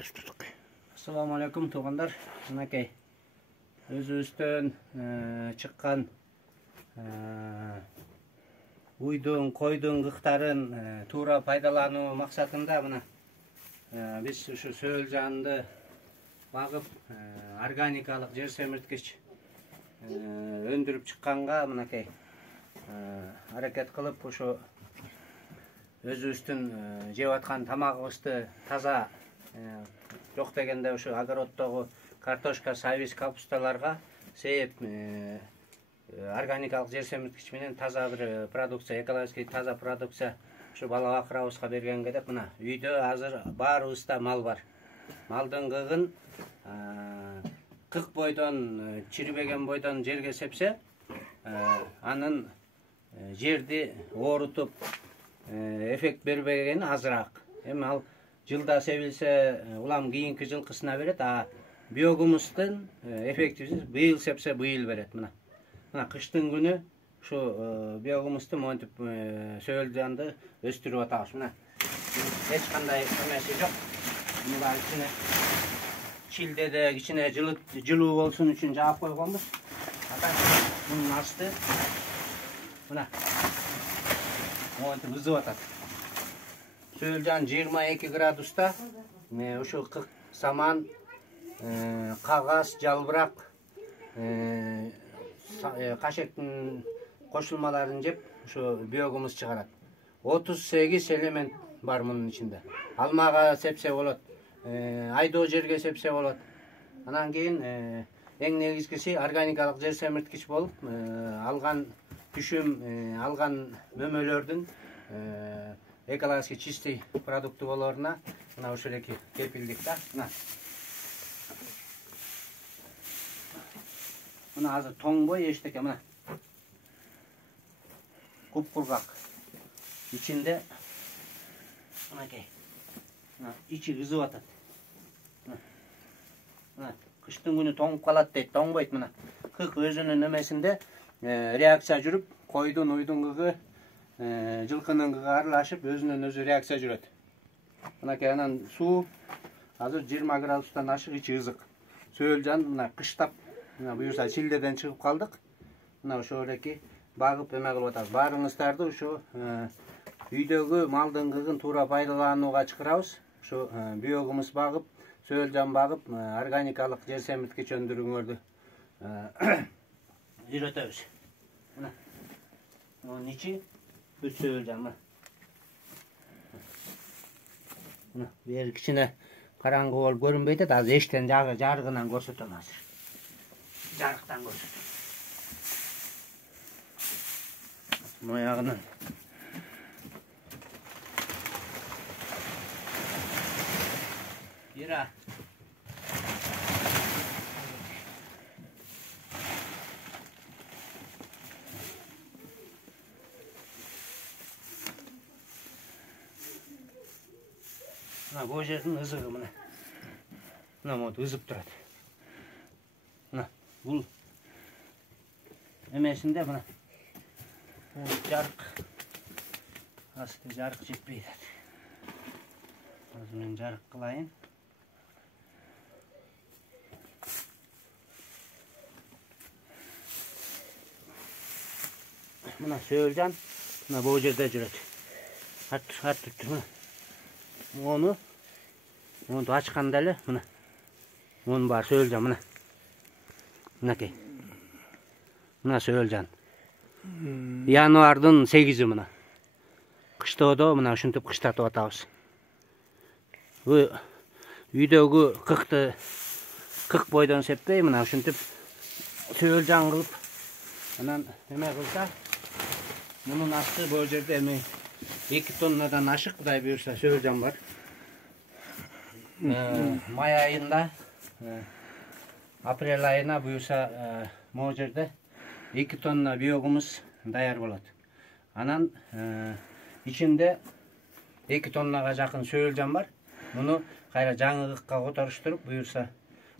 баштадык. Assalamu alaikum туғандар. Мынакей өзүбүздөн чыккан уйдун, койдун кыктарын туура пайдалануу максатында мына биз ушу сөөлжанды багып органикалык жер семирткич өндүрүп чыкканга мынакей аракет кылып ушу өзүбүздүн жеп аткан тамагыбызды таза жок дегенде ушу огороддогу картошка, сабиз, капусталарга сээп органикалык жер семирткич менен таза бир продукция, экологический таза продукция ушу бала бакырабызга бергенге деп мына үйдө азыр баарыбызда мал бар. Малдын кыгын кык бойдон, чирибеген бойдон жерге сепсе, анын жерди оорутуп эффект бербегени азыраак. Эми ал жылда себилсе улам кийинки жылкысына берет, а биогумустун эффективиси быйыл сепсе быйыл берет. Мына кыштын күнү ушу биогумусту монтип сөөлжанды өстүрүп атабыз. Мына эч кандай эмеси жок. Мына ичине чилдеде кичине жылуу болсун үчүн жаап койгонбуз. Мунун асты мына монтип ызып атат. Сөөлжан 22 градуста ушу кык, саман, кагаз, жалбырак, кашектин кошулмаларын жеп ушу биогумус чыгарат. 38 элемент бар мунун ичинде. Алмага сепсе болот, айдоо жерге сепсе болот. Анан кийин эң негизгиси органикалык жер семирткич болуп, алган түшүм, алган мөмөлөрдүн экологически чистый продукты болоруна мына ушул эки кепилдик да. Мына азыр тоңбой эчтеке мына куп-кургак. Ичинде мынакей. Мына ичи ызып атат. Мына кыштын күнү тоңуп калат дейт, тоңбойт мына. Кык өзүнүн эмесинде реакция жүрүп, койдун, уйдун кыгы жылкынын кыгы аралашып өзүнөн өзү реакция жүрөт. Мынакей анан суу азыр 20 градустан ашык, ичи ызык. Сөөлжан мына кыштап мына буюрса чилдеден чыгып калдык. Мына ошол эки багып эме кылып атабыз. Баарыңыздарды ушу үйдөгү малдын кыгын туура пайдаланууга чакырабыз. Ушу биогумус багып, сөөлжан багып, органикалык жер семирткич өндүрүүңөрдү үйрөтөбүз. Мына мунун ичи бүт сөөлжан мына. Мына бери кичине караңгы болуп көрүнбөйт, азыр эчтен жарыгынан көрсөтөм азыр. Жарыктан көрсөтөм. Моягынан. Ира. Мына бул жердин ызыгы мына. Мына монтип ызып турат. Мына бул эмесинде мына жарык. Асты жарык жетпейт. Азыр мен жарык кылайын. Мына сөөлжан мына бул жерде жүрөт. Артып мына. Onu açkanda эле мына. Onun бар сөөлжан мына. Мынакей. Мына сөөлжан. Январдын 8-и мына. Кыштоодо мына ушинтип кыштатып атабыз. Бу үйдөгү кыкты кык бойдон сеппей мына ушинтип сөөлжан кылып анан эме кылса мунун асты бул жерде эми 2 тоннадан ашык, кудай буюрса сөөлжан бар. Май айында, апрель айына буюрса могу жерде 2 тонна биогумус даяр болот. Анан ичинде 2 тоннага жакын сөөлжан бар. Муну кайра жаңы кыкка которуштуруп, буюрса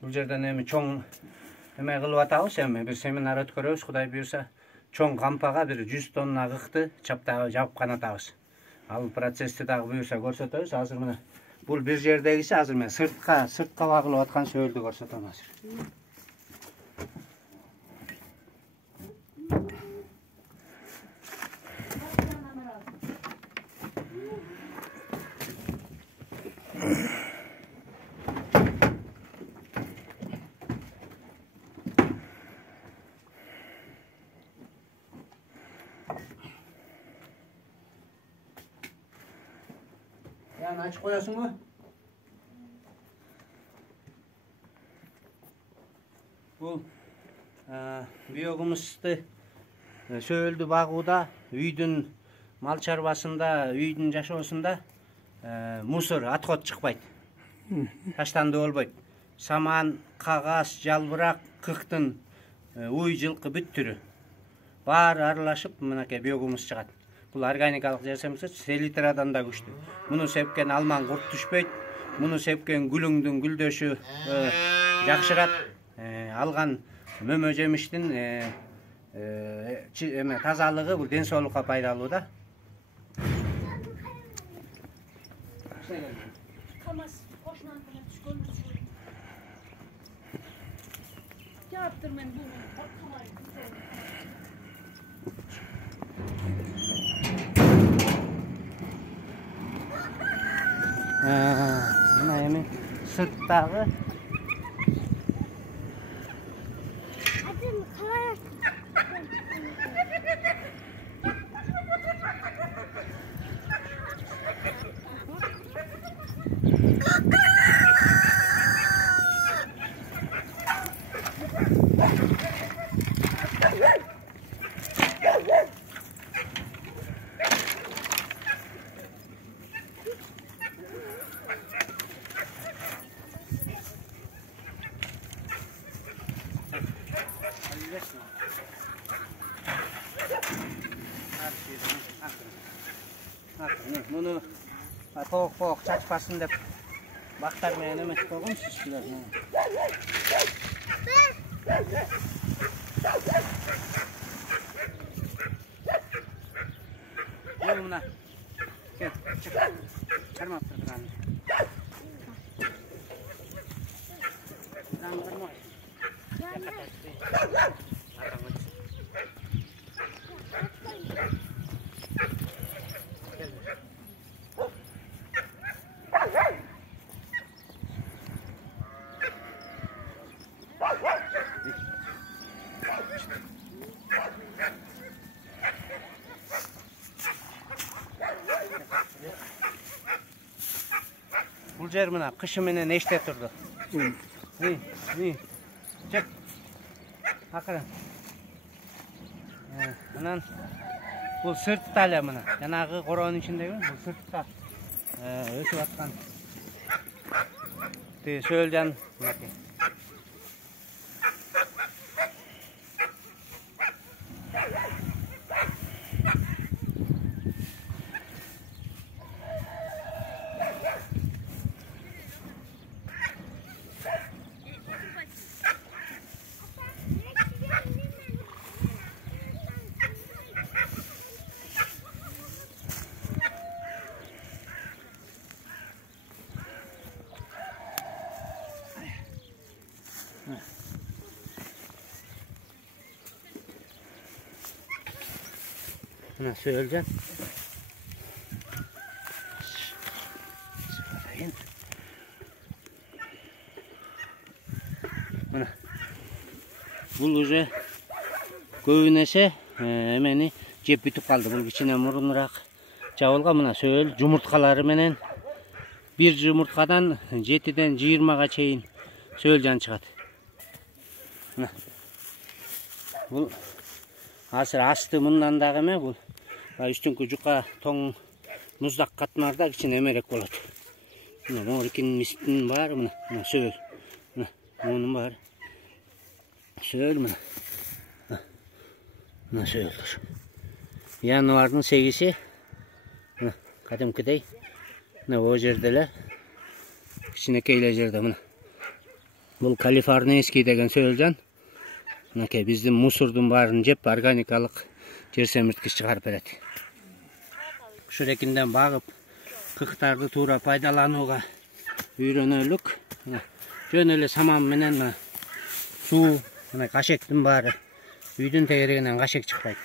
бул жерден эми чоң эме кылып атабыз, эми бир семинар өткөрөбүз, кудай буюрса чоң кампага бир 100 тонна кыкты чаптап жапкан атабыз. Ал процессти дагы буюрса көрсөтөбүз. Азыр мына Бул бир жердегisi азыр мен сыртка багылып аткан сөөлдү көрсөтөм азыр. Yani açık koyasın mı? Bu biyogumuzdu söyledi bağuda, üydün mal çarvasında, üydün yaşosunda musor, atkot çıkmaydı. Taştandı olmaydı. Saman, kağas, jalbırak, kıktın, uy жылқы бүт түрі. Бар аралашып, мынакей бiyogumuz çıkat. Бұл органикалық жасамаса селитрадан да күшті. Мұны сепкен алман құрт түшпейді. Мұны сепкен гүліңдің гүлдөші жақшырат. Алған мөмө жеміштің тазалығы бұл денсаулыққа пайдалы да. Mına emin sırtdağı Bunu toğuk çaçpasın dep baktар менен эмес койгонсуз силер. Gel buna. Gel, çık. Karma attırdıran. Kırma. Бұл жер мына қышы менен эште тұрды. Чек. Ақырын. Мынан бұл сыртта эле мына. Жанагы короонун ичиндеги бұл сыртта өсүп аткан. Сөөлжан мынакей. Buna söyleyeceğim. Buna. Бұл уже көбінесе emeni жеп бүтүп калды. Бұл кичине мурунураак жабылган мына сөөл жумурткалары менен бир жумурткадан 7-ден 20га чейин сөөлжан чыгат. Мына. Бұл азыр асты мындан дагы эме бул. Üstünkü juka toң muzdaq katmarda kичине эмерээк болот. Мына морикин мистин бар, мына сөөл. Мына мунун бар. Söөл мына. Мына сөөлдөр. Январдын 8-и мына кадимкидей мына о жерде эле кичинекей эле жерде мына. Бул калифорнийский деген сөөлжан. Мынакей биздин мусордун баарын жеп органикалык жер семирткич чыгарып берет. Шурекинден багып, кыктарды туура пайдаланууга Үйрөнөлүк. Жөн эле саман менен суу, мына кашектин баары. Үйдүн тегерегинен кашек чыкпайт.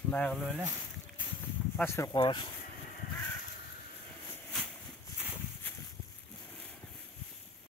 Мындай кылып эле пастыр коос.